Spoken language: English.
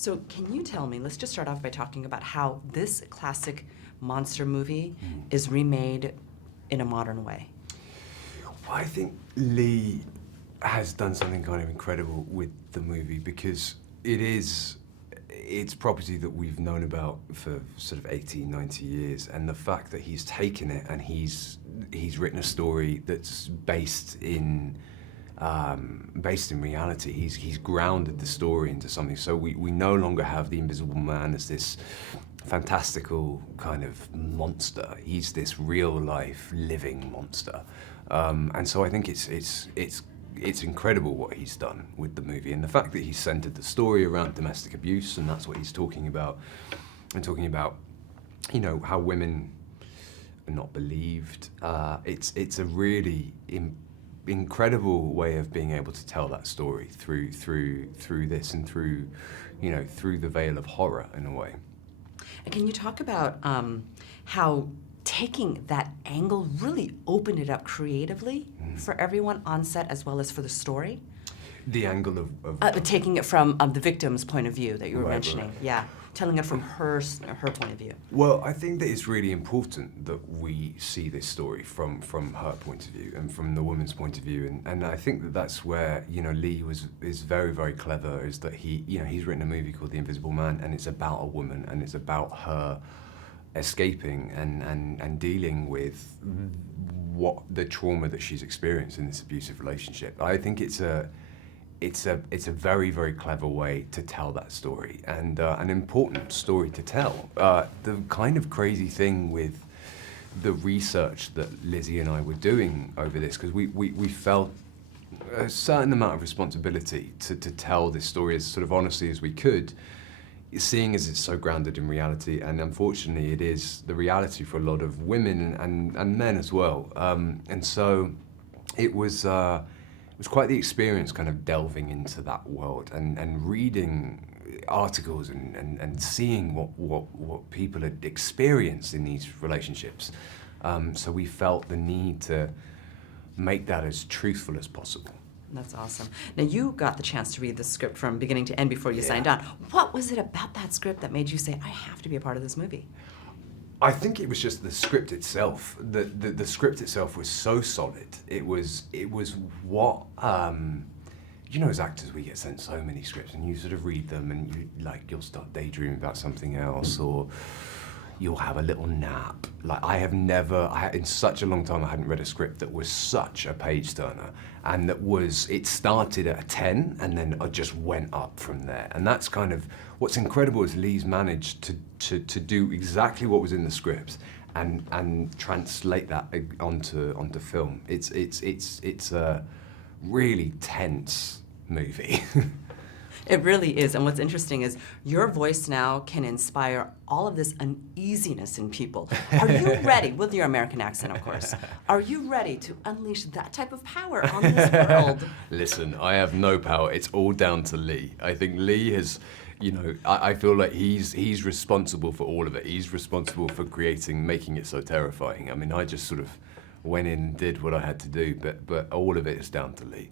So can you tell me, let's just start off by talking about how this classic monster movie is remade in a modern way. Well, I think Leigh has done something kind of incredible with the movie because it's property that we've known about for sort of 80, 90 years, and the fact that he's taken it and he's written a story that's based in reality. He's grounded the story into something, so we no longer have the Invisible Man as this fantastical kind of monster. He's this real life living monster, and so I think it's incredible what he's done with the movie, and the fact that he's centered the story around domestic abuse, and that's what he's talking about, and talking about, you know, how women are not believed. It's a really incredible way of being able to tell that story through this and through the veil of horror in a way. And can you talk about how taking that angle really opened it up creatively for everyone on set as well as for the story? The angle of taking it from the victim's point of view that you were Right, mentioning. right. Yeah, telling it from her point of view. Well, I think that it's really important that we see this story from her point of view and from the woman's point of view, and I think that that's where, you know, Leigh is very, very clever, is that he's written a movie called The Invisible Man, and it's about a woman, and it's about her escaping and dealing with what the trauma that she's experienced in this abusive relationship. I think it's a very, very clever way to tell that story, and an important story to tell. The kind of crazy thing with the research that Lizzie and I were doing over this, because we felt a certain amount of responsibility to tell this story as sort of honestly as we could, seeing as it's so grounded in reality, and unfortunately it is the reality for a lot of women and men as well. And so it was quite the experience kind of delving into that world and reading articles and seeing what people had experienced in these relationships. So we felt the need to make that as truthful as possible. That's awesome. Now, you got the chance to read the script from beginning to end before you signed on. What was it about that script that made you say, I have to be a part of this movie? I think it was just the script itself. The script itself was so solid. It was what, you know, as actors we get sent so many scripts and you sort of read them and you'll start daydreaming about something else, or you'll have a little nap. Like in such a long time I hadn't read a script that was such a page turner, and it started at a 10 and then I just went up from there. And that's kind of, what's incredible is Leigh's managed to do exactly what was in the script and translate that onto film. It's a really tense movie. It really is, and what's interesting is your voice now can inspire all of this uneasiness in people. Are you ready, with your American accent of course, are you ready to unleash that type of power on this world? Listen, I have no power, it's all down to Leigh. I think Leigh has, you know, I feel like he's responsible for all of it. He's responsible for making it so terrifying. I mean, I just sort of went in and did what I had to do, but all of it is down to Leigh.